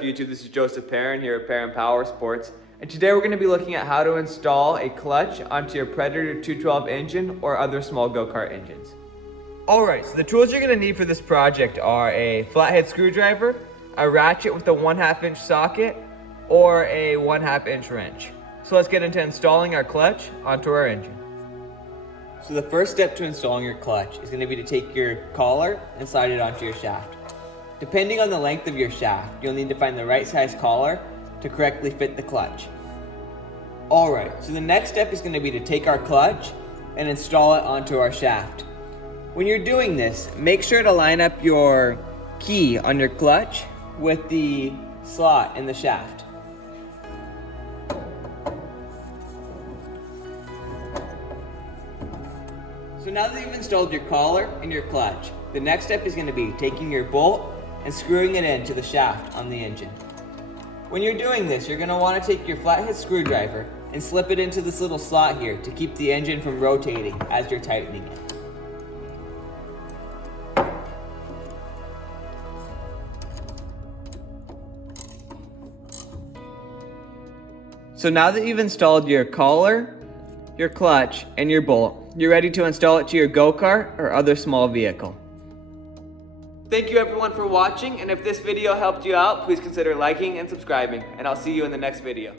up YouTube? This is Joseph Perrin here at Perrin Power Sports, and today we're going to be looking at how to install a clutch onto your Predator 212 engine or other small go-kart engines. Alright, so the tools you're going to need for this project are a flathead screwdriver, a ratchet with a 1/2 inch socket, or a 1/2 inch wrench. So let's get into installing our clutch onto our engine. So the first step to installing your clutch is going to be to take your collar and slide it onto your shaft. Depending on the length of your shaft, you'll need to find the right size collar to correctly fit the clutch. Alright, so the next step is going to be to take our clutch and install it onto our shaft. When you're doing this, make sure to line up your key on your clutch with the slot in the shaft. So now that you've installed your collar and your clutch, the next step is going to be taking your bolt and screwing it into the shaft on the engine. When you're doing this, you're going to want to take your flathead screwdriver and slip it into this little slot here to keep the engine from rotating as you're tightening it. So now that you've installed your collar, your clutch, and your bolt, you're ready to install it to your go-kart or other small vehicle. Thank you everyone for watching, and if this video helped you out, please consider liking and subscribing, and I'll see you in the next video.